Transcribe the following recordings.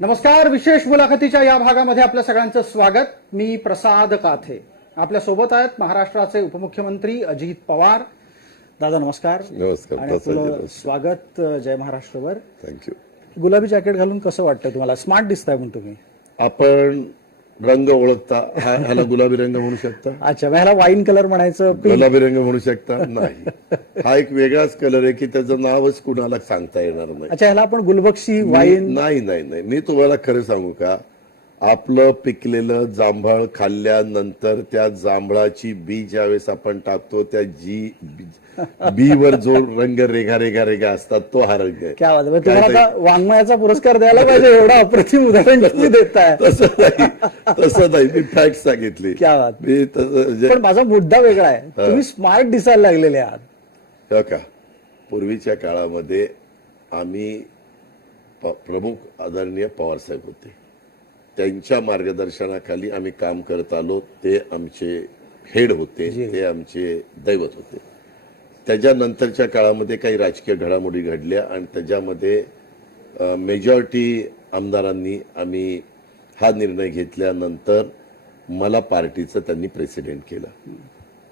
नमस्कार. विशेष मुलाखतीच्या या भागामध्ये आपल्या सगळ्यांचं स्वागत. मी प्रसाद काथे. आपल्या सोबत आहेत महाराष्ट्राचे उपमुख्यमंत्री अजित पवार. दादा नमस्कार. नमस्कार. आणि आपलं स्वागत जय महाराष्ट्रवर. थँक्यू. गुलाबी जॅकेट घालून कसं वाटतं तुम्हाला? स्मार्ट दिसताय पण तुम्ही. आपण रंग ओळखता, ह्याला गुलाबी रंग म्हणू शकता? अच्छा, मग ह्याला वाईन कलर म्हणायचं, गुलाबी रंग म्हणू शकता? नाही, हा एक वेगळाच कलर आहे की त्याचं नावच कुणाला सांगता येणार नाही. अच्छा, ह्याला आपण गुलबक्षी वाईन? नाही नाही नाही, मी तुम्हाला खरं सांगू का, आपलं पिकलेलं जांभळ खाल्ल्यानंतर त्या जांभळाची बी ज्यावेळेस आपण टाकतो, त्या बी वर जो रंग रेगा रेगा रेगा असतात तो हा रंग आहे. क्या बात आहे. तुम्हाला आता वाङ्मयाचा पुरस्कार द्यायला पाहिजे, एवढा अप्रतिम उदाहरण तुम्ही देताय. तसं नाही, मी फॅक्ट सांगितली. क्या बात. मी पण माझा मुद्दा वेगळा आहे. तुम्ही स्मार्ट दिसायला लागलेले आहात. हो का? पूर्वीच्या काळामध्ये आम्ही प्रमुख आदरणीय पवारसाहेब होते, त्यांच्या मार्गदर्शनाखाली आम्ही काम करत आलो. ते आमचे हेड होते, ते आमचे दैवत होते. त्याच्यानंतरच्या काळामध्ये काही राजकीय घडामोडी घडल्या आणि त्याच्यामध्ये मेजॉरिटी आमदारांनी आम्ही हा निर्णय घेतल्यानंतर मला पार्टीचं त्यांनी प्रेसिडेंट केलं.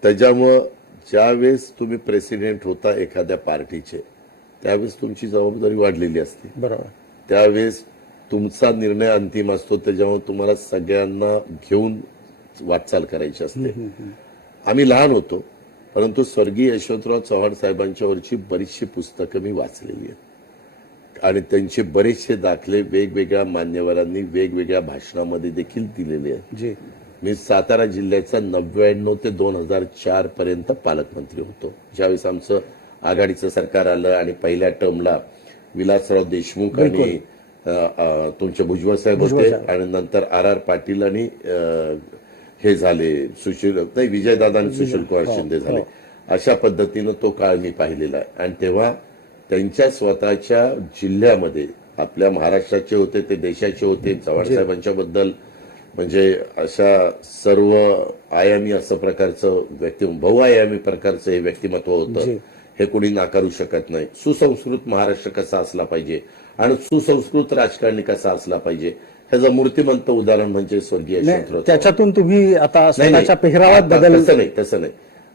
त्याच्यामुळं ज्यावेळेस तुम्ही प्रेसिडेंट होता एखाद्या पार्टीचे, त्यावेळेस तुमची जबाबदारी वाढलेली असते. बरोबर. त्यावेळेस तुमचा निर्णय अंतिम असतो, त्याच्यामुळे तुम्हाला सगळ्यांना घेऊन वाटचाल करायची असते. आम्ही लहान होतो, परंतु स्वर्गीय यशवंतराव चव्हाण साहेबांच्यावरची बरीचशी पुस्तकं मी वाचलेली आहेत आणि त्यांचे बरेचसे दाखले वेगवेगळ्या मान्यवरांनी वेगवेगळ्या भाषणामध्ये देखील दिलेले आहेत. मी सातारा जिल्ह्याचा 99 ते 2004 पर्यंत पालकमंत्री होतो. ज्यावेळेस आमचं आघाडीचं सरकार आलं आणि पहिल्या टर्मला विलासराव देशमुख आणि तुमचे भुजबळ साहेब होते आणि नंतर RR पाटील आणि हे झाले, विजयदादा आणि सुशील कुमार शिंदे झाले. अशा पद्धतीनं तो काळ मी पाहिलेला आहे. आणि तेव्हा त्यांच्या स्वतःच्या जिल्ह्यामध्ये, आपल्या महाराष्ट्राचे होते ते देशाचे होते, चव्हाण साहेबांच्या बद्दल म्हणजे अशा सर्व आयामी असं प्रकारचं बहुआयामी प्रकारचं हे व्यक्तिमत्व होतं. हे कोणी नाकारू शकत नाही. सुसंस्कृत महाराष्ट्र कसा असला पाहिजे आणि सुसंस्कृत राजकारणी कसा असला पाहिजे ह्याचं मूर्तिमंत उदाहरण म्हणजे स्वर्गीय यशवंतराव. त्याच्यातून तुम्ही आता स्वतःच्या पेहरावात बदल? तसं नाही.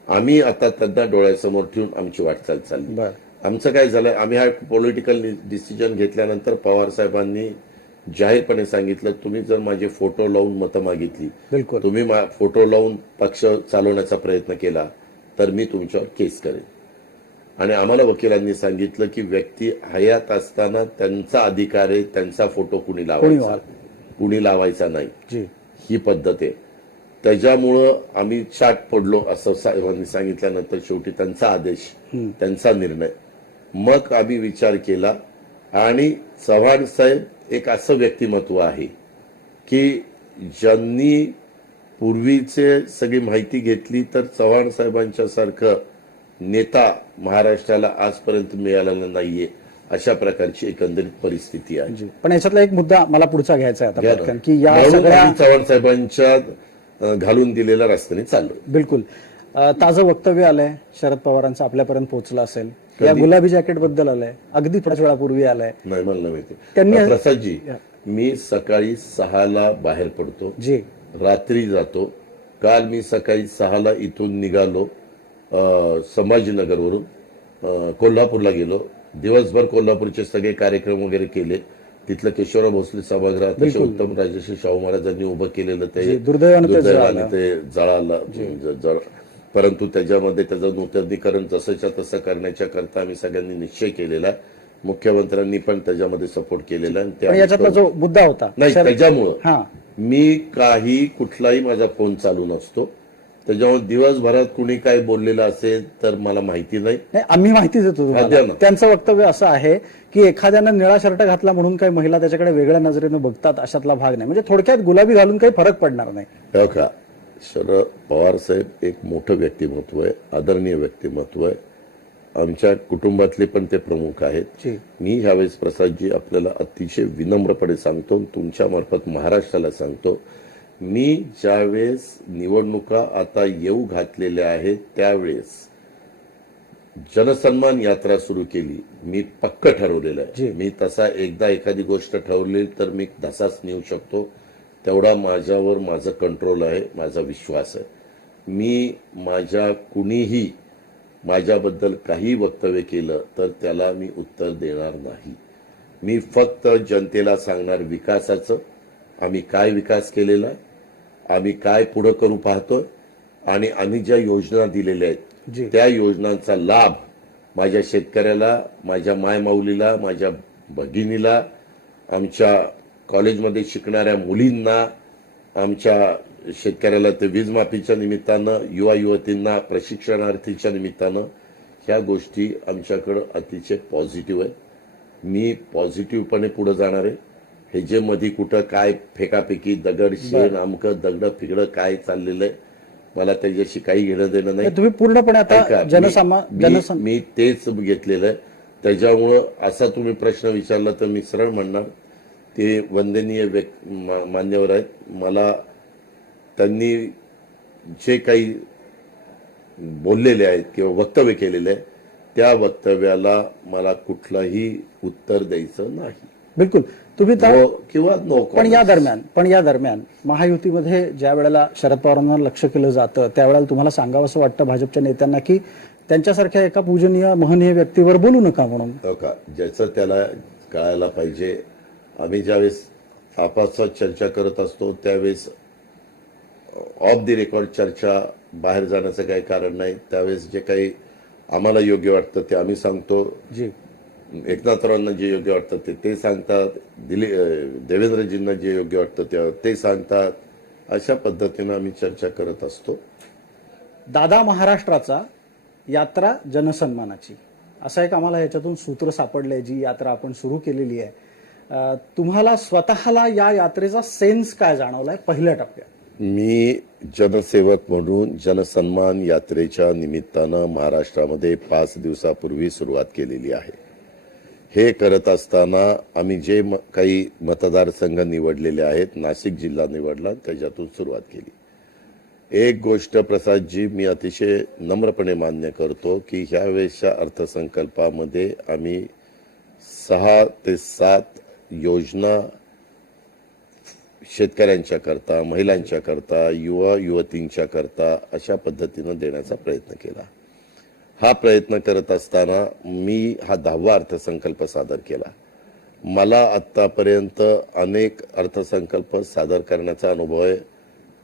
आम्ही आता त्यांना डोळ्यासमोर ठेवून आमची वाटचाल चालली. आमचं काय झालं, आम्ही हा पॉलिटिकल डिसिजन घेतल्यानंतर पवार साहेबांनी जाहीरपणे सांगितलं, तुम्ही जर माझे फोटो लावून मतं मागितली, तुम्ही फोटो लावून पक्ष चालवण्याचा प्रयत्न केला तर मी तुमच्यावर केस करेन. आणि आम्हाला वकिलांनी सांगितलं की व्यक्ती हयात असताना त्यांचा अधिकार आहे, त्यांचा फोटो कुणी लावायचा नाही, ही पद्धत आहे. त्याच्यामुळं आम्ही चाट पडलो असं साहेबांनी सांगितल्यानंतर शेवटी त्यांचा आदेश, त्यांचा निर्णय. मग आम्ही विचार केला आणि चव्हाण साहेब एक असं व्यक्तिमत्व आहे की ज्यांनी पूर्वीचे सगळी माहिती घेतली तर चव्हाण साहेबांच्या सारखं नेता महाराष्ट्राला आजपर्यंत मिळालेला नाहीये, अशा प्रकारची एकंदरीत परिस्थिती आहे. पण याच्यातला एक मुद्दा मला पुढचा घ्यायचा आहे आता, की या सगळ्या चव्हाण साहेबांच्या घालून दिलेल्या रस्त्याने चाललो. बिलकुल. ताजं वक्तव्य आलंय शरद पवारांचं, आपल्यापर्यंत पोहोचलं असेल. या गुलाबी जॅकेट बद्दल आलंय, अगदी थोड्याच वेळापूर्वी आलंय. नाही, मला नाही माहिती. प्रसादजी, मी सकाळी 6ला बाहेर पडतो, रात्री जातो. काल मी सकाळी 6ला इथून निघालो, संभाजीनगरवरून कोल्हापूरला गेलो. दिवसभर कोल्हापूरचे सगळे कार्यक्रम वगैरे केले. तिथलं केशवराव भोसले सभागृह अतिशय उत्तम राजर्षी शाहू महाराजांनी उभं केलेलं ते दुर्दैवाने ते जळालं. परंतु त्याच्यामध्ये त्याचं नूतनीकरण जसंच्या तसं करण्याच्या करता आम्ही सगळ्यांनी निश्चय केलेला आहे. मुख्यमंत्र्यांनी पण त्याच्यामध्ये सपोर्ट केलेला आहे. याच्यातला जो मुद्दा होता नाही, त्याच्यामुळं मी कुठलाही माझा फोन चालू नसतो. त्याच्यामुळे दिवसभरात कुणी काय बोललेलं असेल तर मला माहिती नाही. आम्ही माहिती देतो तुम्हाला. त्यांचं वक्तव्य असं आहे की एखाद्यानं निळा शर्ट घातला म्हणून काही महिला त्याच्याकडे वेगळ्या नजरेनं बघतात, अशातला भाग नाही. म्हणजे थोडक्यात गुलाबी घालून काही फरक पडणार नाही. हो का? शरद पवार साहेब एक मोठं व्यक्तिमत्व आहे, आदरणीय व्यक्तिमत्व आहे. आमच्या कुटुंबातले पण ते प्रमुख आहेत. मी ह्यावेळेस प्रसादजी आपल्याला अतिशय विनम्रपणे सांगतो, तुमच्या मार्फत महाराष्ट्राला सांगतो, मी ज्यावेळेस निवडणुका आता येऊ घातलेल्या आहेत त्यावेळेस जनसन्मान यात्रा सुरू केली. मी पक्क ठरवलेलं जी. आहे. मी तसा एकदा एखादी गोष्ट ठरवली तर मी तसाच नेऊ शकतो. तेवढा माझ्यावर माझं कंट्रोल आहे, माझा विश्वास आहे. मी माझ्या कुणीही माझ्याबद्दल काही वक्तव्य केलं तर त्याला मी उत्तर देणार नाही. मी फक्त जनतेला सांगणार विकासाचं, आम्ही काय विकास केलेला आहे, आम्ही काय पुढे करू पाहतोय आणि आम्ही ज्या योजना दिलेल्या जी. आहेत त्या योजनांचा लाभ माझ्या शेतकऱ्याला, माझ्या मायमाऊलीला, माझ्या भगिनीला, आमच्या कॉलेजमध्ये शिकणाऱ्या मुलींना, आमच्या शेतकऱ्याला ते वीज माफीच्या निमित्तानं, युवा युवतींना प्रशिक्षणार्थीच्या निमित्तानं ह्या गोष्टी आमच्याकडे अतिशय पॉझिटिव्ह आहे. मी पॉझिटिव्हपणे पुढे जाणार आहे. हे जे मध्ये कुठं काय फेकाफेकी, दगड शेण, अमकं दगड फिगडं काय चाललेलं आहे, मला त्याच्याशी काही घेणं देणं नाही. तुम्ही पूर्णपणे आता ऐका, मी तेच घेतलेलं आहे. त्याच्यामुळं असा तुम्ही प्रश्न विचारला तर मी सरळ म्हणणार ते वंदनीय मान्यवर आहेत. मला त्यांनी जे काही बोललेले आहेत किंवा वक्तव्य केलेले आहे त्या वक्तव्याला मला कुठलंही उत्तर द्यायचं नाही. बिलकुल. तुम्ही नो किंवा नो. पण या दरम्यान महायुतीमध्ये ज्या वेळेला शरद पवारांना लक्ष केलं जातं त्यावेळेला तुम्हाला सांगावं असं वाटतं भाजपच्या नेत्यांना की त्यांच्यासारख्या एका पूजनीय महनीय व्यक्तीवर बोलू नका म्हणून. हो का, ज्याचं त्याला कळायला पाहिजे. आम्ही ज्यावेळेस आपापसात चर्चा करत असतो त्यावेळेस ऑफ द रेकॉर्ड चर्चा बाहेर जाण्याचं काही कारण नाही. त्यावेळेस जे काही आम्हाला योग्य वाटतं ते आम्ही सांगतो. जी. एकनाथरावांना जे योग्य वाटतं ते सांगतात. देवेंद्रजींना जे योग्य वाटतं ते सांगतात. अशा पद्धतीनं आम्ही चर्चा करत असतो. दादा महाराष्ट्राचा यात्रा जनसन्मानाची असं एक आम्हाला याच्यातून सूत्र सापडलंय. जी यात्रा आपण सुरू केलेली आहे, तुम्हाला स्वतःला या यात्रेचा सेन्स काय जाणवलाय पहिल्या टप्प्यात? मी जनसेवक म्हणून जनसन्मान यात्रेच्या निमित्तानं महाराष्ट्रामध्ये 5 दिवसापूर्वी सुरुवात केलेली आहे. हे करत असताना आम्ही जे काही मतदारसंघ निवडलेले आहेत, नाशिक जिल्हा निवडला, त्याच्यातून सुरुवात केली. एक गोष्ट प्रसादजी मी अतिशय नम्रपणे मान्य करतो की ह्या वेळेसच्या अर्थसंकल्पामध्ये आम्ही 6 ते 7 योजना शेतकऱ्यांच्या करता, महिलांच्या करता, युवा युवतींच्या करता अशा पद्धतीनं देण्याचा प्रयत्न केला. हा प्रयत्न करत असताना मी हा 10वा अर्थसंकल्प सादर केला. मला आतापर्यंत अनेक अर्थसंकल्प सादर करण्याचा अनुभव आहे.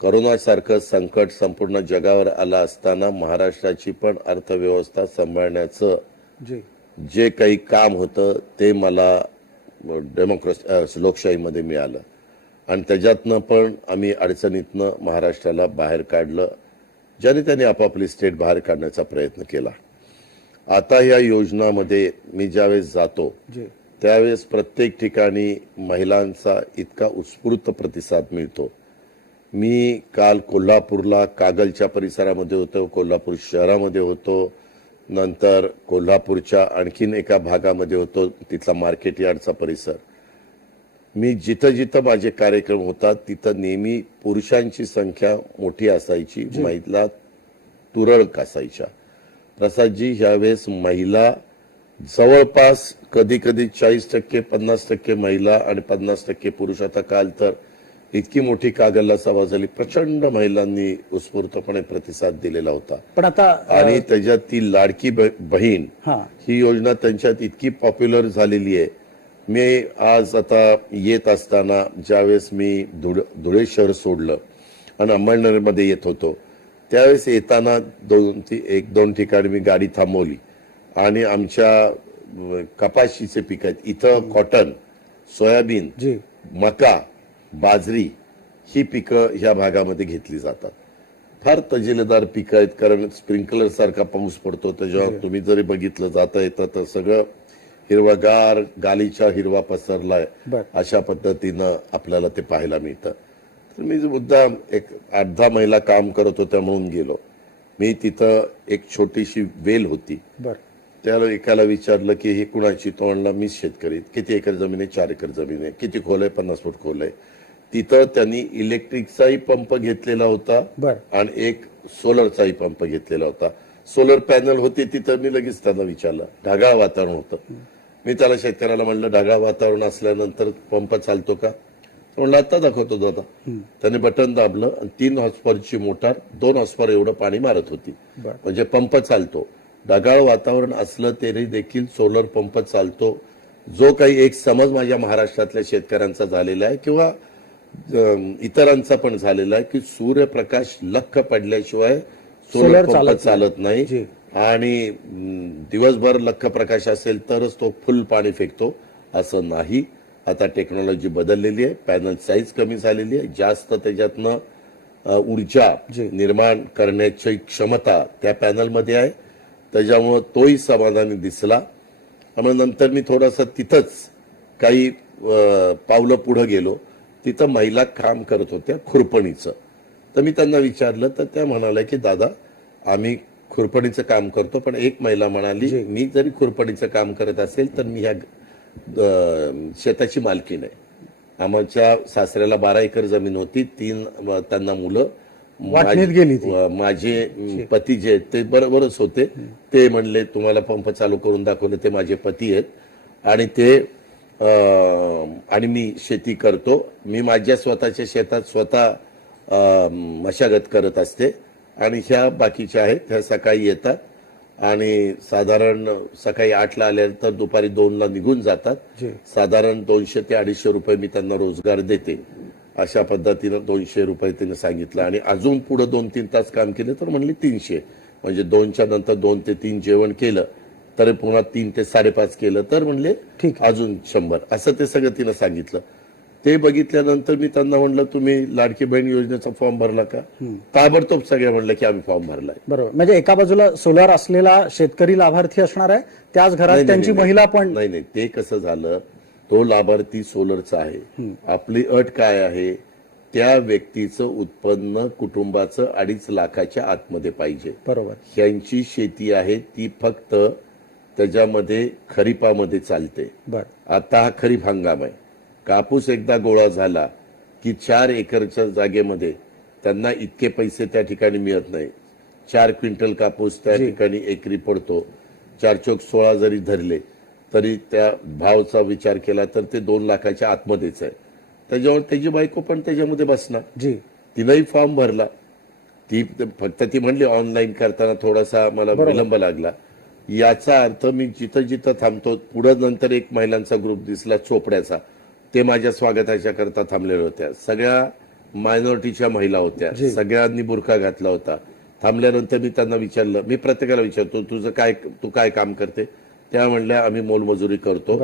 करोनासारखं संकट संपूर्ण जगावर आलं असताना महाराष्ट्राची पण अर्थव्यवस्था सांभाळण्याचं जे काही काम होतं ते मला लोकशाहीमध्ये मिळालं आणि त्याच्यातनं पण आम्ही अडचणीतनं महाराष्ट्राला बाहेर काढलं. ज्याने त्यांनी आपापली स्टेट बाहेर काढण्याचा प्रयत्न केला. आता या योजनामध्ये मी ज्यावेळेस जातो त्यावेळेस प्रत्येक ठिकाणी महिलांचा इतका उत्स्फूर्त प्रतिसाद मिळतो. मी काल कोल्हापूरला कागलच्या परिसरामध्ये होतो, कोल्हापूर शहरामध्ये होतो, नंतर कोल्हापूरच्या आणखीन एका भागामध्ये होतो, तिथला मार्केट यार्डचा परिसर. मी जिथं जिथं माझे कार्यक्रम होतात तिथं नेहमी पुरुषांची संख्या मोठी असायची, महिला तुरळक असायच्या. प्रसादजी ह्यावेळेस महिला जवळपास कधी कधी 40%, 50% महिला आणि 50% पुरुष. आता काल तर इतकी मोठी कागलला सभा झाली, प्रचंड महिलांनी उत्स्फूर्तपणे प्रतिसाद दिलेला होता. पण आता आणि त्याच्यात ती लाडकी बहीण ही योजना त्यांच्यात इतकी पॉप्युलर झालेली आहे. मी आज आता येत असताना ज्यावेळेस मी धुळे शहर सोडलं आणि अहमदनगरमध्ये येत होतो त्यावेळेस येताना 1-2 ठिकाणी मी गाडी थांबवली आणि आमच्या कपाशीचे पीक आहेत इथं, कॉटन, सोयाबीन, मका, बाजरी ही पिकं ह्या भागामध्ये घेतली जातात. फार तजेलेदार पिकं आहेत कारण स्प्रिंकलर सारखा पाऊस पडतो. त्याच्यावर तुम्ही जरी बघितलं जाता येतं तर सगळं हिरवागार, गालीचा हिरवा पसरलाय, अशा पद्धतीनं आपल्याला ते पाहायला मिळतं. तर मी मुद्दाम एक 8-10 महिला काम करत होत्या म्हणून गेलो. मी तिथं एक छोटीशी वेल होती, त्याला एकाला विचारलं की हे कुणाची? तो म्हणला मी शेतकरी. किती एकर जमीन आहे? 4 एकर जमीन आहे. किती खोल आहे? 50 फूट खोल आहे. तिथं त्यांनी इलेक्ट्रिकचाही पंप घेतलेला होता आणि एक सोलरचाही पंप घेतलेला होता. सोलर पॅनल होते तिथं मी लगेच त्यांना विचारलं. ढगाळ वातावरण होतं. मी त्याला शेतकऱ्याला म्हणलं ढगाळ वातावरण असल्यानंतर पंप चालतो का? म्हणलं आता दाखवतो दादा. त्याने बटन दाबलं आणि 3 हॉर्सपॉवरची मोटार 2 हॉर्सपॉवर एवढं पाणी मारत होती. म्हणजे पंप चालतो. ढगाळ वातावरण असलं तरी देखील सोलर पंप चालतो. जो काही एक समज माझ्या महाराष्ट्रातल्या शेतकऱ्यांचा झालेला आहे किंवा इतरांचा पण झालेला आहे की सूर्यप्रकाश लख्ख पडल्याशिवाय सोलर पंप चालत नाही आणि दिवसभर लख्ख प्रकाश असेल तरच तो फुल पाणी फेकतो असं नाही. आता टेक्नॉलॉजी बदललेली आहे. पॅनल साईज कमी झालेली आहे. जास्त त्याच्यातनं ऊर्जा निर्माण करण्याची क्षमता त्या पॅनलमध्ये आहे. त्याच्यामुळं तोही समाधानी दिसला. त्यामुळे नंतर मी थोडासा तिथंच काही पावलं पुढे गेलो. तिथं महिला काम करत होत्या खुरपणीचं. तर मी त्यांना विचारलं तर त्या म्हणाल्या की दादा आम्ही खुरपणीचं काम करतो. पण एक महिला म्हणाली मी जरी खुरपणीचं काम करत असेल तर मी ह्या शेताची मालकीण आहे. आमच्या सासऱ्याला 12 एकर जमीन होती. 3 त्यांना मुलं. माझे पती जे आहेत ते बरोबरच होते. ते म्हणले तुम्हाला पंप चालू करून दाखवले ते माझे पती आहेत आणि ते आणि मी शेती करतो. मी माझ्या स्वतःच्या शेतात स्वतः मशागत करत असते आणि ह्या बाकीच्या आहेत ह्या सकाळी येतात आणि साधारण सकाळी 8ला आल्यानंतर दुपारी 2ला निघून जातात. साधारण 200 ते 250 रुपये मी त्यांना रोजगार देते. अशा पद्धतीनं 200 रुपये तिने सांगितलं आणि अजून पुढे 2-3 तास काम केलं तर म्हणली 300. म्हणजे 2च्या नंतर 2 ते 3 जेवण केलं तर पुन्हा 3 ते 5.5 केलं तर म्हणले अजून 100. असं ते सगळं तिनं सांगितलं. ते बघितल्यानंतर मी त्यांना म्हणलं तुम्ही लाडकी बहीण योजनेचा फॉर्म भरला का? ताबडतोब सगळे म्हणलं की आम्ही फॉर्म भरलाय. बरोबर. म्हणजे एका बाजूला सोलार असलेला शेतकरी लाभार्थी असणार आहे, त्याच घरात त्यांची महिला पण. नाही ते कसं झालं, तो लाभार्थी सोलरचा आहे. आपली अट काय आहे, त्या व्यक्तीचं उत्पन्न कुटुंबाचं 2.5 लाखाच्या आतमध्ये पाहिजे. बरोबर. ह्यांची शेती आहे ती फक्त त्याच्यामध्ये खरीपामध्ये चालते. आता हा खरीप हंगाम आहे. कापूस एकदा गोळा झाला की 4 एकरच्या जागेमध्ये त्यांना इतके पैसे त्या ठिकाणी मिळत नाही. 4 क्विंटल कापूस त्या ठिकाणी एकरी पडतो. 4 चोक 16 जरी धरले तरी त्या भावचा विचार केला तर ते 2 लाखाच्या आतमध्येच आहे. त्याच्यावर त्याची बायको पण त्याच्यामध्ये बसणार. तिनंही फॉर्म भरला. ती फक्त ती म्हणली ऑनलाईन करताना थोडासा मला विलंब लागला. याचा अर्थ मी जिथं जिथं थांबतो पुढे नंतर एक महिलांचा ग्रुप दिसला चोपड्याचा. ते माझ्या स्वागताच्या करता थांबलेल्या होत्या. सगळ्या मायनॉरिटीच्या महिला होत्या. सगळ्यांनी बुरखा घातला होता. थांबल्यानंतर मी त्यांना विचारलं, मी प्रत्येकाला विचारतो तू काय काम करते? त्या म्हणल्या आम्ही मोलमजुरी करतो.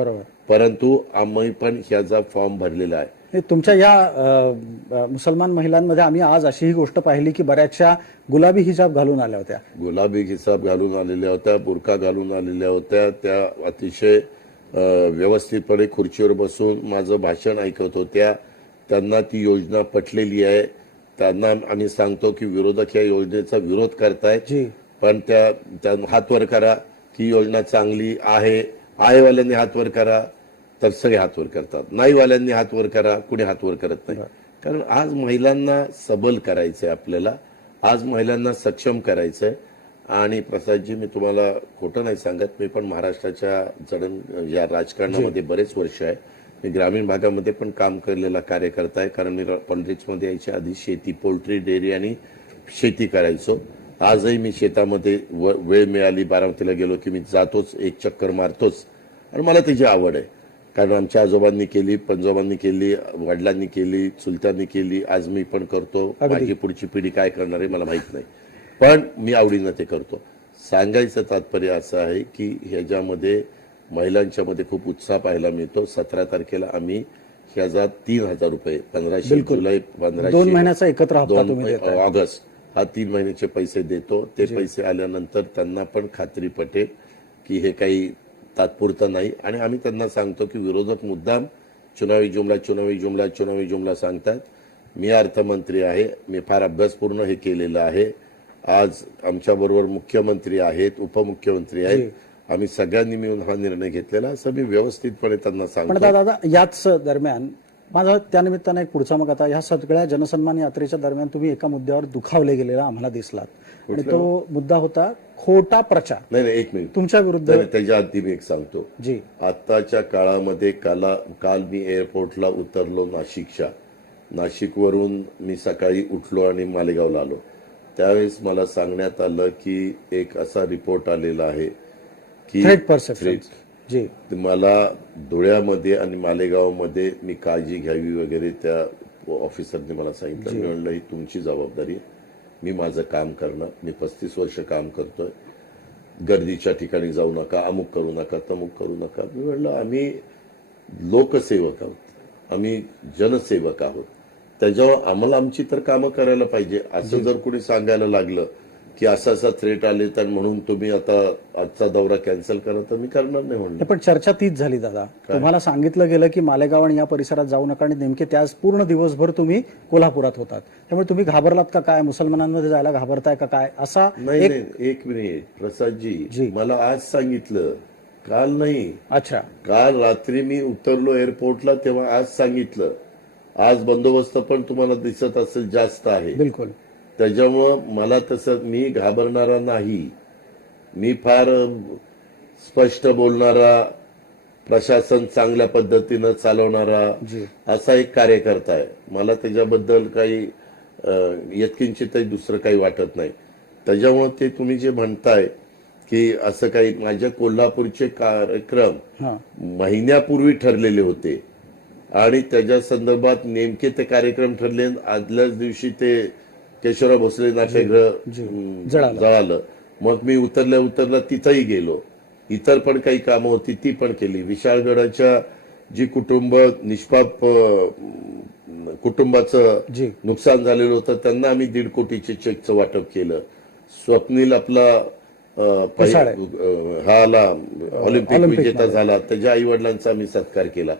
परंतु आम्ही पण ह्याचा फॉर्म भरलेला आहे. तुमच्या या मुसलमान महिलांमध्ये आम्ही आज अशीही गोष्ट पाहिली की बऱ्याचशा गुलाबी हिजाब घालून आल्या होत्या. गुलाबी हिजाब घालून आलेल्या होत्या, बुरखा घालून आलेल्या होत्या. त्या अतिशय व्यवस्थितपणे खुर्चीवर बसून माझं भाषण ऐकत होत्या. त्यांना ती योजना पटलेली आहे. त्यांना आम्ही सांगतो की विरोधक या योजनेचा विरोध करतायत, पण त्या हात वर करा की योजना चांगली आहे. आहेवाल्यांनी हात वर करा तर सगळे हात वर करतात. नाहीवाल्यांनी हात वर करा कुणी हात वर करत नाही. कारण आज महिलांना सबल करायचंय आपल्याला. आज महिलांना सक्षम करायचंय. आणि प्रसादजी मी तुम्हाला खोटं नाही सांगत, मी पण महाराष्ट्राच्या या राजकारणामध्ये बरेच वर्ष आहे. मी ग्रामीण भागामध्ये पण काम केलेला कार्यकर्ता आहे. कारण मी पॉलिटिक्समध्ये यायच्या आधी शेती, पोल्ट्री, डेअरी आणि शेती करायचो. आजही मी शेतामध्ये वेळ मिळाली, बारामतीला गेलो की मी जातोच, एक चक्कर मारतोच. आणि मला त्याची आवड आहे. कारण आमच्या आजोबांनी केली, पंजोबांनी केली, वडिलांनी केली, चुलत्यांनी केली. आज मी पण करतो. माझी पुढची पिढी काय करणार आहे मला माहित नाही, पण मी आवडीनं ते करतो. सांगायचं तात्पर्य असं आहे की ह्याच्यामध्ये महिलांच्या मध्ये खूप उत्साह पाहायला मिळतो. 17 तारखेला आम्ही ह्याचा 3,000 रुपये 1500 जुलै 1500 2 महिन्याचा एकत्र हप्ता तुम्ही देताय. ऑगस्ट हा 3 महिन्याचे पैसे देतो. ते पैसे आल्यानंतर त्यांना पण खात्री पटेल की हे काही तात्पुरतं नाही. आणि आम्ही त्यांना सांगतो की विरोधक मुद्दाम चुनावी जुमला सांगतात. मी अर्थमंत्री आहे. मी फार अभ्यासपूर्ण हे केलेलं आहे. आज आमच्या बरोबर मुख्यमंत्री आहेत, उपमुख्यमंत्री आहेत. आम्ही सगळ्यांनी मिळून हा निर्णय घेतलेला असं मी व्यवस्थितपणे त्यांना सांगतो. पण दादा याच दरम्यान माझा त्यानिमित्तानं एक पुढचा मग आता ह्या सगळ्या जनसन्मान यात्रेच्या दरम्यान तुम्ही एका मुद्द्यावर दुखावले गेलेला आम्हाला दिसलात आणि तो मुद्दा होता खोटा प्रचार. नाही एक मिनिट, तुमच्या विरुद्ध. त्याच्या आधी मी एक सांगतो. जी, आताच्या काळामध्ये काल मी एअरपोर्टला उतरलो नाशिकवरून मी सकाळी उठलो आणि मालेगावला आलो. त्यावेळेस मला सांगण्यात आलं की एक असा रिपोर्ट आलेला आहे की थ्रेट परसेप्शन. जी, मला धुळ्यामध्ये आणि मालेगावमध्ये मी काळजी घ्यावी वगैरे त्या ऑफिसरने मला सांगितलं. मी म्हणलं ही तुमची जबाबदारी आहे, मी माझं काम करणार. मी 35 वर्ष काम करतोय. गर्दीच्या ठिकाणी जाऊ नका, अमुक करू नका, तमुक करू नका. मी म्हणलं आम्ही लोकसेवक आहोत, आम्ही जनसेवक आहोत, त्याच्यावर आम्हाला आमची तर कामं करायला पाहिजे. असं जर कोणी सांगायला लागलं की असा थ्रेट आले तर म्हणून तुम्ही आता आजचा दौरा कॅन्सल करा, तर मी करणार नाही म्हणलं. पण चर्चा तीच झाली दादा. तुम्हाला सांगितलं गेलं की मालेगाव आणि या परिसरात जाऊ नका आणि नेमके त्याच पूर्ण दिवसभर तुम्ही कोल्हापुरात होतात. त्यामुळे तुम्ही घाबरलात का काय? मुसलमानांमध्ये जायला घाबरताय का काय? असा नाही, एक मिनिट प्रसादजी, मला आज सांगितलं, काल नाही. अच्छा, काल रात्री मी उतरलो एअरपोर्टला तेव्हा आज सांगितलं. आज बंदोबस्त पण तुम्हाला दिसत असेल जास्त आहे. बिलकुल. त्याच्यामुळं मला तसं, मी घाबरणारा नाही. मी फार स्पष्ट बोलणारा, प्रशासन चांगल्या पद्धतीनं चालवणारा असा एक कार्यकर्ता आहे. मला त्याच्याबद्दल काही यत्किंचितही दुसरं काही वाटत नाही. त्याच्यामुळं ते तुम्ही जे म्हणताय की असं काही, माझ्या कोल्हापूरचे कार्यक्रम महिन्यापूर्वी ठरलेले होते आणि त्याच्या संदर्भात नेमके ते कार्यक्रम ठरले. आदल्याच दिवशी ते केशवराव भोसले नाट्यगृह जळालं. मग मी उतरल्या तिथंही गेलो. इतर पण काही कामं होती ती पण केली. विशाळगडाच्या जी निष्पाप कुटुंबाचं नुकसान झालेलं होतं त्यांना आम्ही 1.5 कोटीचे चेकचं वाटप केलं. स्वप्नील आपला हा आला ऑलिम्पिक विजेता झाला, त्याच्या आई वडिलांचा आम्ही सत्कार केला.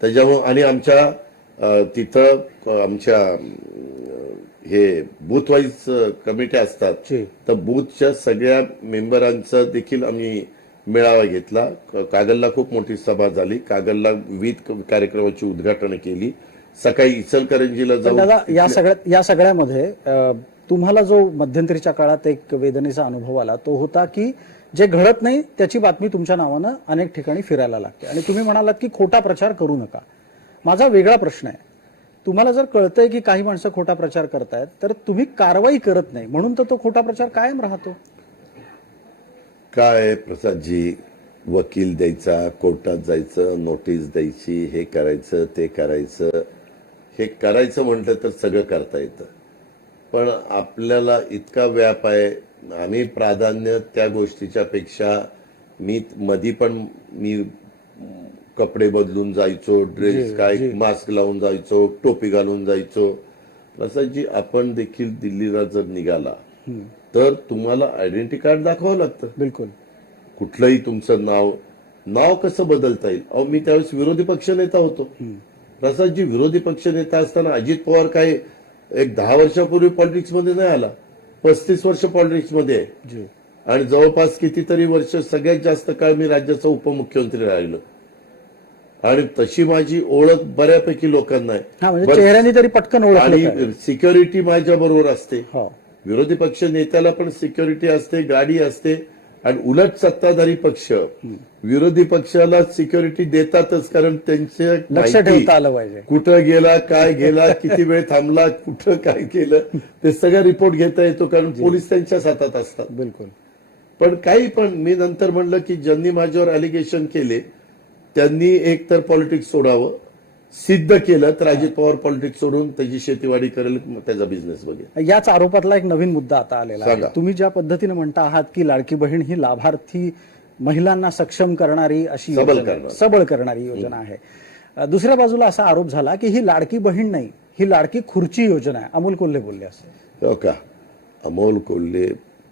त्याच्यामुळे आणि आमच्या तिथं आमच्या हे बूथ वाईज कमिट्या असतात, तर बूथच्या सगळ्या मेंबरांचा देखील आम्ही मेळावा घेतला. कागलला खूप मोठी सभा झाली. कागलला विविध कार्यक्रमाची उद्घाटन केली. सकाळी इचलकरंजीला जाऊन या सगळ्यामध्ये तुम्हाला जो मध्यंतरीच्या काळात एक वेदनेचा अनुभव आला तो होता की जे घडत नाही त्याची बातमी तुमच्या नावानं अनेक ठिकाणी फिरायला लागते आणि तुम्ही म्हणालात की खोटा प्रचार करू नका. माझा वेगळा प्रश्न आहे, तुम्हाला जर कळतंय की काही माणसं खोटा प्रचार करतायत तर तुम्ही कारवाई करत नाही, म्हणून तर तो खोटा प्रचार कायम राहतो. काय प्रसादजी, वकील द्यायचा, कोर्टात जायचं, नोटीस द्यायची, हे करायचं ते करायचं. हे करायचं म्हटलं तर सगळं करता येतं, पण आपल्याला इतका व्याप आहे. आम्ही प्राधान्य त्या गोष्टीच्या पेक्षा मधी पण मी कपडे बदलून जायचो, ड्रेस काय मास्क लावून जायचो, टोपी घालून जायचो. प्रसादजी, आपण देखील दिल्लीला जर निघाला तर तुम्हाला आयडेंटिटी कार्ड दाखवावं लागतं. बिलकुल. कुठलंही तुमचं नाव कसं बदलता येईल? अहो, मी त्यावेळेस विरोधी पक्षनेता होतो. प्रसादजी, विरोधी पक्षनेता असताना अजित पवार काय एक 10 वर्षापूर्वी पॉलिटिक्समध्ये नाही आला, 35 वर्ष पॉलिटिक्समध्ये आहे आणि जवळपास कितीतरी वर्ष सगळ्यात जास्त काळ मी राज्याचा उपमुख्यमंत्री राहिलो आणि तशी माझी ओळख बऱ्यापैकी लोकांना आहे. चेहऱ्याने तरी पटकन ओळख. आणि सिक्युरिटी माझ्या बरोबर असते. विरोधी पक्ष नेत्याला पण सिक्युरिटी असते, गाडी असते आणि उलट सत्ताधारी पक्ष विरोधी पक्षाला सिक्युरिटी देतातच, कारण त्यांचे लक्ष ठेवता आलं पाहिजे. कुठं गेला, काय गेला, किती वेळ थांबला, कुठं काय केलं ते सगळं रिपोर्ट घेता येतो, कारण पोलीस त्यांच्याच हातात असतात. बिलकुल. पण काही पण मी नंतर म्हणलं की ज्यांनी माझ्यावर अलिगेशन केले त्यांनी एक तर पॉलिटिक्स सोडावं, सिद्ध केलं तर अजित पवार पॉलिटिक्स सोडून त्याची शेतीवाडी करेल, त्याचा बिझनेस बघेल. याच आरोपातला एक नवीन मुद्दा आता आलेला आहे. तुम्ही ज्या पद्धतीने म्हणता आहात की लाडकी बहीण ही लाभार्थी महिलांना सक्षम करणारी अशी सबळ करणारी योजना आहे. दुसऱ्या बाजूला असा आरोप झाला की ही लाडकी बहीण नाही, ही लाडकी खुर्ची योजना आहे. अमोल कोल्हे बोलले असं. हो का? अमोल कोल्हे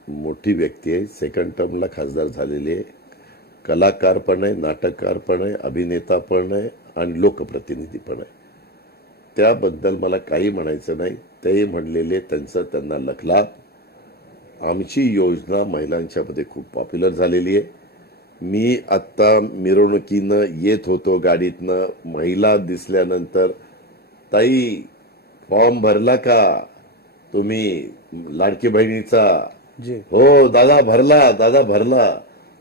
मोठी व्यक्ती आहे, सेकंड टर्मला खासदार झालेली आहे, कलाकार पण आहे, नाटककार पण आहे, अभिनेता पण आहे आणि लोकप्रतिनिधी पण आहे. त्याबद्दल मला काही म्हणायचं नाही. ते म्हणलेले त्यांना लखलाभ. आमची योजना महिलांच्या मध्ये खूप पॉप्युलर झालेली आहे. मी आत्ता मिरवणुकीनं येत होतो गाडीतनं, महिला दिसल्यानंतर ताई फॉर्म भरला का तुम्ही लाडकी बहिणीचा? जी. हो दादा भरला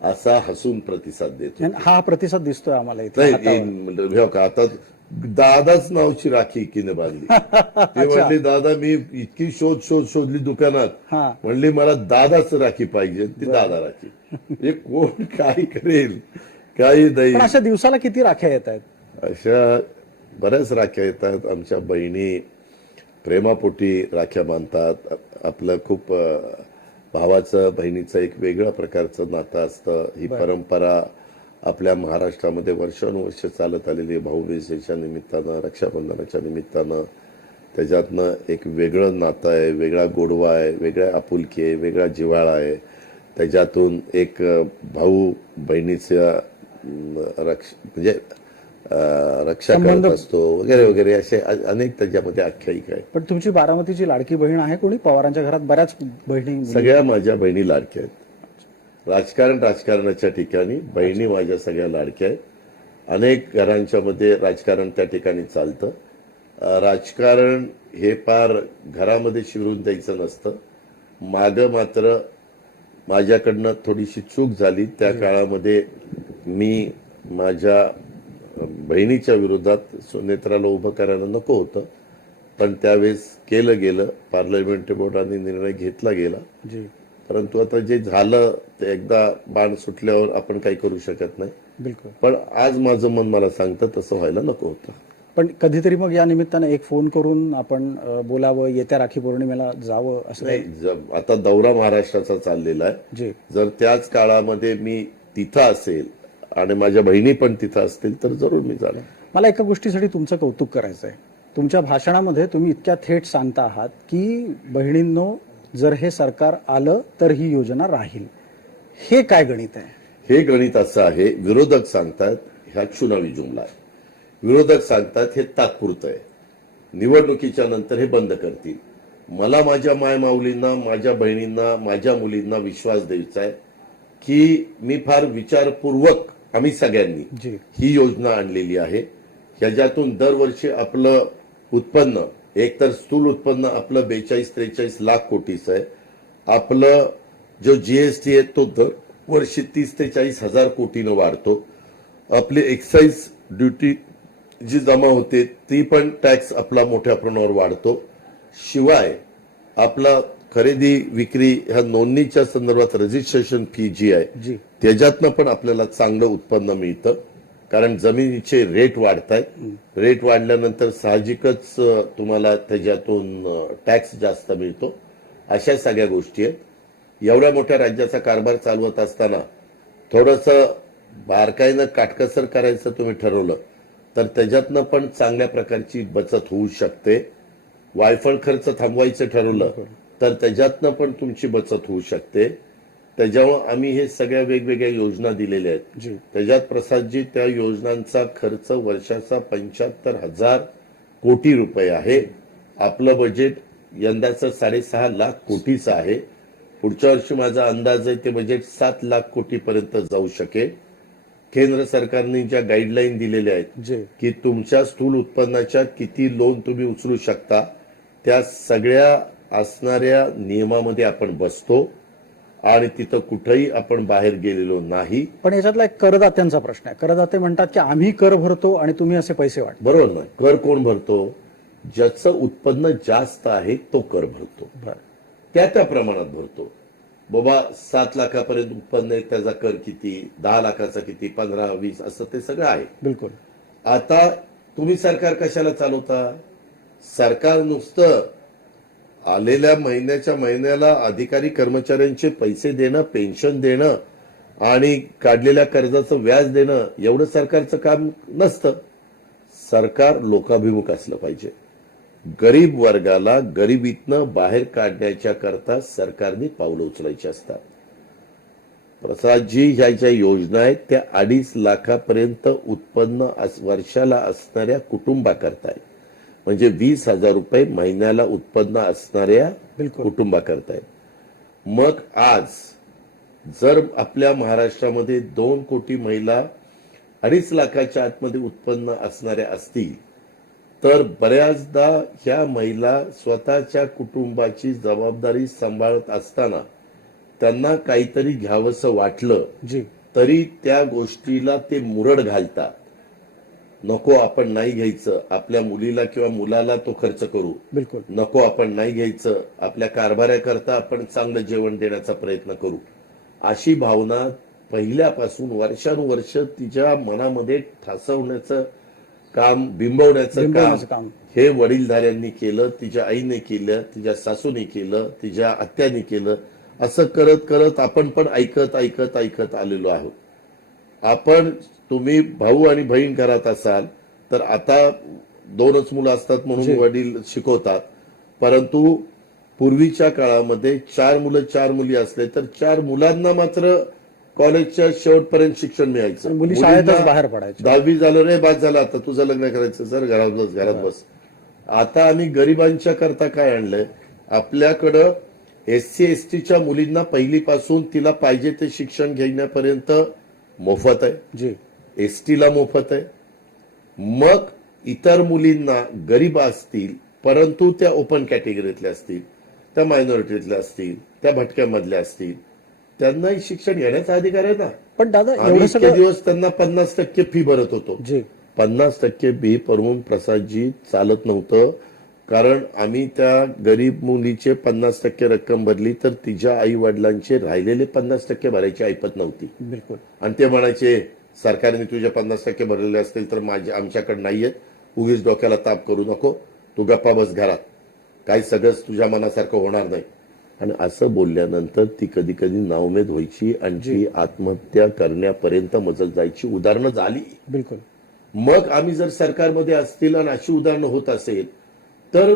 असा हसून प्रतिसाद देतो. आणि हा प्रतिसाद दिसतोय आम्हाला इथे नाही हातावर. हे का आता दादाच नावची राखी एकीने बांधली. ती म्हणली दादा मी इतकी शोधली दुकानात, हा. म्हणली मला दादाच राखी पाहिजे, ती दादा राखी. म्हणजे कोण काय करेल काही नाही. पण अशा दिवसाला किती राख्या येत आहेत? अशा बऱ्याच राख्या येतात. आमच्या बहिणी प्रेमापोटी राख्या बांधतात. आपलं खूप भावाचं बहिणीचं एक वेगळ्या प्रकारचं नातं असतं. ही परंपरा आपल्या महाराष्ट्रामध्ये वर्षानुवर्ष चालत आलेली आहे. भाऊबीजेच्या निमित्तानं, रक्षाबंधनाच्या निमित्तानं त्याच्यातनं एक वेगळं नातं आहे, वेगळा गोडवा आहे, वेगळ्या आपुलकी आहे, वेगळा जिव्हाळा आहे. त्याच्यातून एक भाऊ बहिणीच्या म्हणजे रक्षा करत असतो वगैरे वगैरे, असे अनेक त्याच्यामध्ये आख्यायिका आहे. पण तुमची बारामतीची लाडकी बहीण आहे कोणी? पवारांच्या घरात बऱ्याच बहिणी. सगळ्या माझ्या बहिणी लाडक्या आहेत. राजकारणाच्या ठिकाणी बहिणी माझ्या सगळ्या लाडक्या आहेत. अनेक घरांच्या मध्ये राजकारण त्या ठिकाणी चालतं. राजकारण हे फार घरामध्ये शिरून द्यायचं नसतं. मागं मात्र माझ्याकडनं थोडीशी चूक झाली. त्या काळामध्ये मी माझ्या बहिणीच्या विरोधात सुनेत्राला उभं करायला नको होतं, पण त्यावेळेस केलं गेलं. पार्लमेंटरी बोर्डाने निर्णय घेतला गेला. जी. परंतु आता जे झालं ते एकदा बाण सुटल्यावर आपण काही करू शकत नाही. बिलकुल. पण आज माझं मन मला सांगतं तसं व्हायला नको होतं. पण कधीतरी मग या निमित्तानं एक फोन करून आपण बोलावं, येत्या राखी पौर्णिमेला जावं असं काही? नाही, आता दौरा महाराष्ट्राचा चाललेला आहे. जी. जर त्याच काळामध्ये मी तिथं असेल आणि माझ्या बहिणी पण तिथं असतील तर जरूर मी जाणार. मला एका गोष्टीसाठी तुमचं कौतुक करायचं आहे. तुमच्या भाषणामध्ये तुम्ही इतक्या थेट सांगता आहात की बहिणींनो, जर हे सरकार आलं तर ही योजना राहील. हे काय गणित आहे? हे गणित असं आहे, विरोधक सांगतात ह्या चुनावी जुमला आहे. विरोधक सांगतात हे तात्पुरतं आहे, निवडणुकीच्या नंतर हे बंद करतील. मला माझ्या मायमाऊलींना, माझ्या बहिणींना, माझ्या मुलींना विश्वास द्यायचा आहे की मी फार विचारपूर्वक आम्ही सगळ्यांनी ही योजना आणलेली आहे. ह्याच्यातून दरवर्षी आपलं उत्पन्न, एकतर स्थूल उत्पन्न आपलं 42-43 लाख कोटीचं आहे. आपलं जो जीएसटी आहे तो दरवर्षी 30 ते 40 हजार कोटीनं वाढतो. आपली एक्साईज ड्युटी जी जमा होते ती पण टॅक्स आपला मोठ्या प्रमाणावर वाढतो. शिवाय आपला खरेदी विक्री ह्या नोंदणीच्या संदर्भात रजिस्ट्रेशन फी जी आहे त्याच्यातनं पण आपल्याला चांगलं उत्पन्न मिळतं. कारण जमिनीचे रेट वाढत आहेत. रेट वाढल्यानंतर साहजिकच तुम्हाला त्याच्यातून टॅक्स जास्त मिळतो. अशा सगळ्या गोष्टी आहेत. एवढ्या मोठ्या राज्याचा कारभार चालवत असताना थोडंसं बारकाईनं काटकसर करायचं तुम्ही ठरवलं तर त्याच्यातनं पण चांगल्या प्रकारची बचत होऊ शकते. वायफळ खर्च थांबवायचं ठरवलं तर त्याच्यातनं पण तुमची बचत होऊ शकते. त्याच्यामुळे आम्ही हे सगळ्या वेगवेगळ्या योजना दिलेल्या आहेत. त्याच्यात प्रसादजी त्या योजनांचा खर्च वर्षाचा 75,000 कोटी रुपये आहे. आपलं बजेट यंदाचं 6.5 लाख कोटीचं आहे. पुढच्या वर्षी माझा अंदाज आहे ते बजेट 7 लाख कोटीपर्यंत जाऊ शकेल. केंद्र सरकारने ज्या गाईडलाईन दिलेल्या आहेत की तुमच्या स्थूल उत्पन्नाच्या किती लोन तुम्ही उचलू शकता त्या सगळ्या असणाऱ्या नियमामध्ये आपण बसतो आणि तिथं कुठेही आपण बाहेर गेलेलो नाही. पण याच्यातला एक करदात्यांचा प्रश्न आहे. करदाते म्हणतात की आम्ही कर भरतो आणि तुम्ही असे पैसे वाटता. बरोबर नाही. कर कोण भरतो? ज्याचं उत्पन्न जास्त आहे तो कर भरतो. त्या प्रमाणात भरतो. बाबा 7 लाखापर्यंत उत्पन्न आहे त्याचा कर किती, 10 लाखाचा किती, 15-20 असं ते सगळं आहे. बिलकुल. आता तुम्ही सरकार कशाला चालवता? सरकार नुसतं आलेल्या महिन्याच्या महिन्याला अधिकारी कर्मचाऱ्यांचे पैसे देणं, पेन्शन देणं आणि काढलेल्या कर्जाचं व्याज देणं एवढं सरकारचं काम नसतं. सरकार लोकाभिमुख असलं पाहिजे. गरीब वर्गाला गरिबीतनं बाहेर काढण्याच्या करता सरकारने पावलं उचलायची असतात. प्रसादजी ह्या ज्या योजना आहेत त्या 2.5 लाखापर्यंत उत्पन्न वर्षाला असणाऱ्या कुटुंबाकरता आहेत. म्हणजे 20,000 रुपये महिन्याला उत्पन्न असणाऱ्या कुटुंबाकरता आहेत. मग आज जर आपल्या महाराष्ट्रामध्ये 2 कोटी महिला 2.5 लाखाच्या आतमध्ये उत्पन्न असणाऱ्या असतील तर बऱ्याचदा ह्या महिला स्वतःच्या कुटुंबाची जबाबदारी सांभाळत असताना त्यांना काहीतरी घ्यावंसं वाटलं जी तरी त्या गोष्टीला ते मुरड घालतात. नको आपण नाही घ्यायचं, आपल्या मुलीला किंवा मुलाला तो खर्च करू, बिलकुल नको आपण नाही घ्यायचं, आपल्या कारभाऱ्याकरता आपण चांगलं जेवण देण्याचा प्रयत्न करू, अशी भावना पहिल्यापासून वर्षानुवर्ष तिच्या मनामध्ये ठासवण्याचं काम, बिंबवण्याचं बिंबवण्याचं काम काम. हे वडीलधाऱ्यांनी केलं, तिच्या आईने केलं, तिच्या सासूने केलं, तिच्या आत्याने केलं. असं करत करत आपण पण ऐकत ऐकत ऐकत आलेलो आहोत. आपण, तुम्ही भाऊ आणि बहीण घरात असाल तर आता 2च मुलं असतात म्हणून जी. वडील शिकवतात, परंतु पूर्वीच्या काळामध्ये 4 मुलं 4 मुली असले तर 4 मुलांना मात्र कॉलेजच्या शेवटपर्यंत शिक्षण मिळायचं. आणि मुली शाळेतच मुलींना बाहेर पडायच्या. 10वी झालं रे, बाद झालं, आता तुझं लग्न करायचं, सर घरात बस घरात बस. आता आम्ही गरिबांच्या करता काय आणलंय, आपल्याकडं SC STच्या मुलींना पहिलीपासून तिला पाहिजे ते शिक्षण घेण्यापर्यंत मोफत आहे, जी एसटीला मोफत आहे. मग इतर मुलींना गरीब असतील परंतु त्या ओपन कॅटेगरीतल्या असतील, त्या मायनॉरिटीतल्या असतील, त्या भटक्यामधल्या असतील, त्यांनाही शिक्षण घेण्याचा अधिकार आहे ना. पण दादा आम्ही एवढं इतके सगळं दिवस त्यांना 50% फी भरत होतो. जी 50% फी भरून प्रसादजी चालत नव्हतं, कारण आम्ही त्या गरीब मुलीचे 50% रक्कम भरली तर तिच्या आई वडिलांचे राहिलेले 50% भरायची ऐपत नव्हती. बिलकुल आणि ते म्हणायचे सरकारने तुझे 50% भरलेले असतील तर आमच्याकडे नाहीयेत, उगीच डोक्याला ताप करू नको, तू गप्पा बस घरात, काही सगळंच तुझ्या मनासारखं होणार नाही. आणि असं बोलल्यानंतर ती कधी कधी नाउमेद व्हायची आणि ती आत्महत्या करण्यापर्यंत मजल जायची उदाहरणं झाली. बिलकुल मग आम्ही जर सरकारमध्ये असतील आणि अशी उदाहरणं होत असेल तर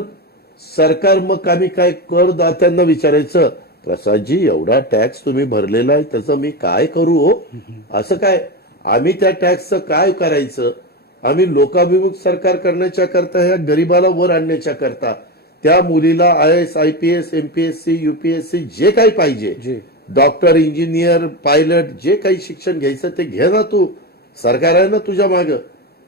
सरकार, मग आम्ही काय करदात्यांना विचारायचं, प्रसादजी एवढा टॅक्स तुम्ही भरलेला आहे त्याचं मी काय करू हो, असं काय, आम्ही त्या टॅक्सचं काय करायचं. आम्ही लोकाभिमुख सरकार करण्याच्या करता, ह्या गरीबाला वर आणण्याच्या करता, त्या मुलीला IAS IPS MPSC UPSC जे काही पाहिजे, जी डॉक्टर इंजिनियर पायलट जे काही शिक्षण घ्यायचं ते घे ना, तू सरकार आहे ना तुझ्या मागं.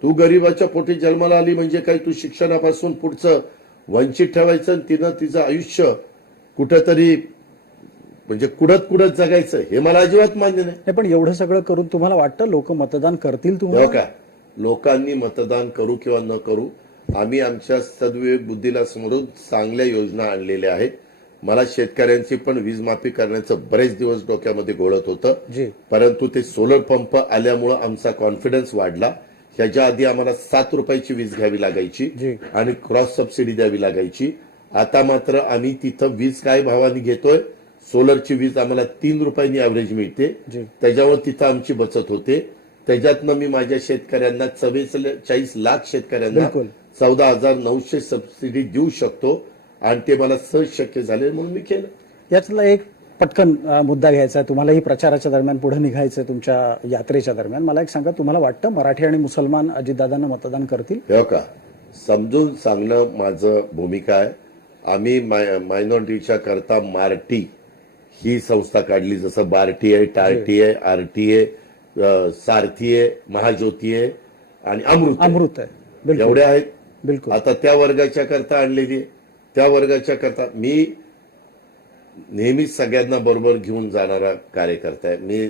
तू गरीबाच्या पोटी जन्माला आली म्हणजे काही तू शिक्षणापासून पुढचं वंचित ठेवायचं आणि तिनं तिचं आयुष्य कुठंतरी म्हणजे कुडत जगायचं, हे मला अजिबात मान्य नाही. नाही, पण एवढं सगळं करून तुम्हाला वाटतं लोक मतदान करतील तेव्हा तुम्हाला? काय, लोकांनी मतदान करू किंवा न करू, आम्ही आमच्या सद्विवेक बुद्धीला समोरून चांगल्या योजना आणलेल्या आहेत. मला शेतकऱ्यांची पण वीज माफी करण्याचं बरेच दिवस डोक्यामध्ये घोळत होतं, जी परंतु ते सोलर पंप आल्यामुळं आमचा कॉन्फिडन्स वाढला. ह्याच्या आधी आम्हाला 7 रुपयाची वीज घ्यावी लागायची जी आणि क्रॉस सबसिडी द्यावी लागायची. आता मात्र आम्ही तिथं वीज काय भावाने घेतोय, सोलरची वीज आम्हाला 3 रुपयांनी ऍव्हरेज मिळते, जी त्याच्यावर तिथं आमची बचत होते. त्याच्यातनं मी माझ्या शेतकऱ्यांना 44 लाख शेतकऱ्यांना बिलकुल 14,900 सबसिडी देऊ शकतो आणि ते मला सहज शक्य झाले म्हणून मी केलं. यातला एक पटकन मुद्दा घ्यायचा आहे. तुम्हालाही प्रचाराच्या दरम्यान पुढे निघायचं तुमच्या यात्रेच्या दरम्यान. मला एक सांगा, तुम्हाला वाटतं मराठी आणि मुसलमान अजितदादांना मतदान करतील? हो का, समजून सांगणं माझं भूमिका आहे. आम्ही मायनॉरिटीच्या करता मार्टी ही संस्था काढली, जसं बार्टी आहे, टार्टी आहे, आरटी आहे, सारथी आहे, महाज्योती आहे आणि अमृत आहे. बिलकुल एवढे आहेत. बिलकुल आता त्या वर्गाच्या करता आणलेली आहे. त्या वर्गाच्या करता मी नेहमीच सगळ्यांना बरोबर घेऊन जाणारा कार्यकर्ता आहे. मी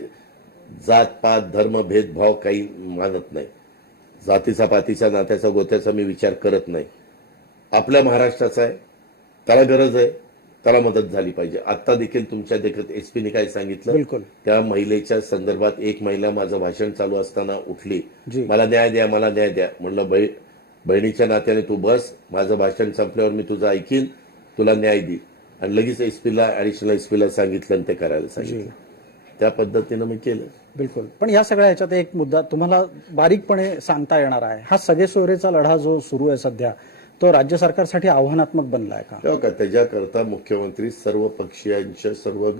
जात पात धर्म भेदभाव काही मानत नाही. जातीचा पातीच्या नात्याचा गोत्याचा मी विचार करत नाही. आपल्या महाराष्ट्राचा आहे, त्याला गरज आहे, त्याला मदत झाली पाहिजे. आता देखील तुमच्या देखत एसपीने काय सांगितलं, बिलकुल त्या महिलेच्या संदर्भात एक महिला माझं भाषण चालू असताना उठली, जी मला न्याय द्या, मला न्याय द्या. म्हणलं बहिणीच्या नात्याने तू बस, माझं भाषण संपल्यावर मी तुझं ऐकीन, तुला न्याय देईल. आणि लगेच एसपीला, ऍडिशनल एसपीला सांगितलं आणि ते करायला सांगितलं. त्या पद्धतीनं मी केलं. बिलकुल. पण या सगळ्या ह्याच्यात एक मुद्दा तुम्हाला बारीकपणे सांगता येणार आहे. हा सगळे सोयरेचा लढा जो सुरू आहे सध्या, तो राज्य सरकारसाठी आव्हानात्मक बनलाय का? तेव्हा का त्याच्याकरता मुख्यमंत्री सर्व पक्षीयांच्या सर्व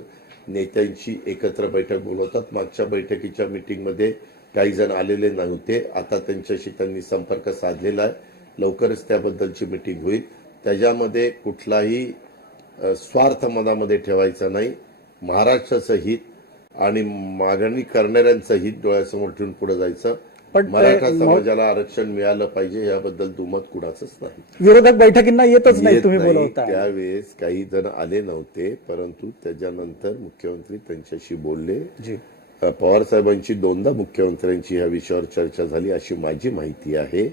नेत्यांची एकत्र बैठक बोलवतात. मागच्या बैठकीच्या मीटिंगमध्ये काही जण आलेले नव्हते, आता त्यांच्याशी त्यांनी संपर्क साधलेला आहे. लवकरच त्याबद्दलची मीटिंग होईल. त्याच्यामध्ये कुठलाही स्वार्थ मनामध्ये ठेवायचा नाही. महाराष्ट्राचं हित आणि मागणी करणाऱ्यांचं हित डोळ्यासमोर ठेवून पुढे जायचं. पण मराठा समाजाला आरक्षण मिळालं पाहिजे याबद्दल दुमत कुणाचंच नाही. विरोधक बैठकींना येतच नाही येत तुम्ही नाही. बोलवता. त्यावेळेस काही जण आले नव्हते, परंतु त्याच्यानंतर मुख्यमंत्री त्यांच्याशी बोलले. जी. पवार साहेबांची 2दा मुख्यमंत्र्यांची ह्या विषयावर चर्चा झाली अशी माझी माहिती आहे.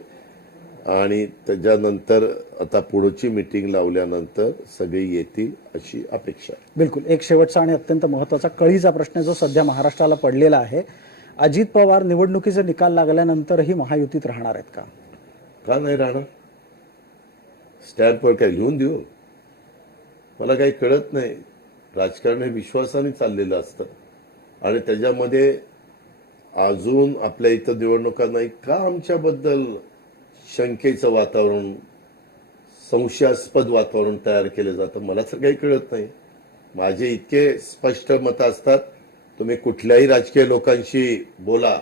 आणि त्याच्यानंतर आता पुढची मीटिंग लावल्यानंतर सगळे येतील अशी अपेक्षा आहे. बिलकुल. एक शेवटचा आणि अत्यंत महत्वाचा कळीचा प्रश्न जो सध्या महाराष्ट्राला पडलेला आहे, अजित पवार निवडणुकीचे निकाल लागल्यानंतरही महायुतीत राहणार आहेत का? का नाही राहणार? स्टॅम्पवर काय लिहून देऊ? मला काही कळत नाही. राजकारण हे विश्वासाने चाललेलं असतं आणि त्याच्यामध्ये अजून आपल्या इथं निवडणुका नाही का आमच्याबद्दल शंकेचं वातावरण, संशयास्पद वातावरण तयार केलं जातं मला तर काही कळत नाही. माझे इतके स्पष्ट मत असतात. तुम्ही कुठल्याही राजकीय लोकांशी बोला,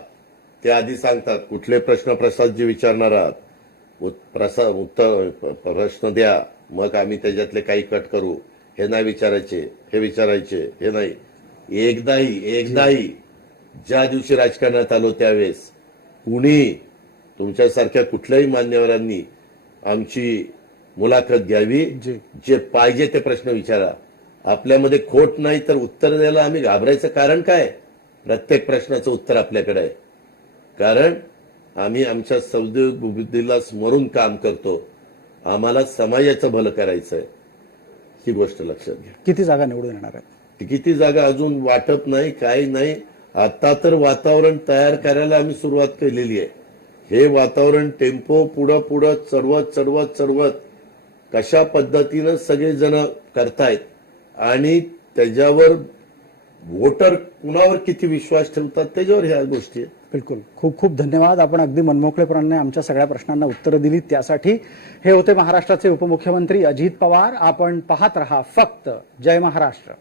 ते आधी सांगतात कुठले प्रश्न प्रसादजी विचारणार आहात, उत्तर प्रश्न द्या, मग आम्ही त्याच्यातले काही कट करू. हे नाही विचारायचे, हे विचारायचे, हे नाही. एकदाही ज्या दिवशी राजकारणात आलो त्यावेळेस कुणी तुमच्यासारख्या कुठल्याही मान्यवरांनी आमची मुलाखत घ्यावी, जे पाहिजे ते प्रश्न विचारा. आपल्यामध्ये खोट नाही तर उत्तर द्यायला आम्ही घाबरायचं कारण काय? प्रत्येक प्रश्नाचं उत्तर आपल्याकडे आहे. कारण आम्ही आमच्या सौदेव बुद्धीला स्मरून काम करतो. आम्हाला समाजाचं भलं करायचंय, ही गोष्ट लक्षात घ्या. किती जागा निवडून येणार आहेत? किती जागा अजून वाटत नाही, काही नाही. आता तर वातावरण तयार करायला आम्ही सुरुवात केलेली आहे. हे वातावरण टेम्पो पुढं चढवत कशा पद्धतीनं सगळेजण करतायत आणि त्याच्यावर वोटर कुणावर किती विश्वास ठेवतात त्याच्यावर ह्या गोष्टी आहेत. बिलकुल. खूप खूप धन्यवाद. आपण अगदी मनमोकळेपणाने आमच्या सगळ्या प्रश्नांना उत्तरं दिली त्यासाठी. हे होते महाराष्ट्राचे उपमुख्यमंत्री अजित पवार. आपण पाहत रहा फक्त जय महाराष्ट्र.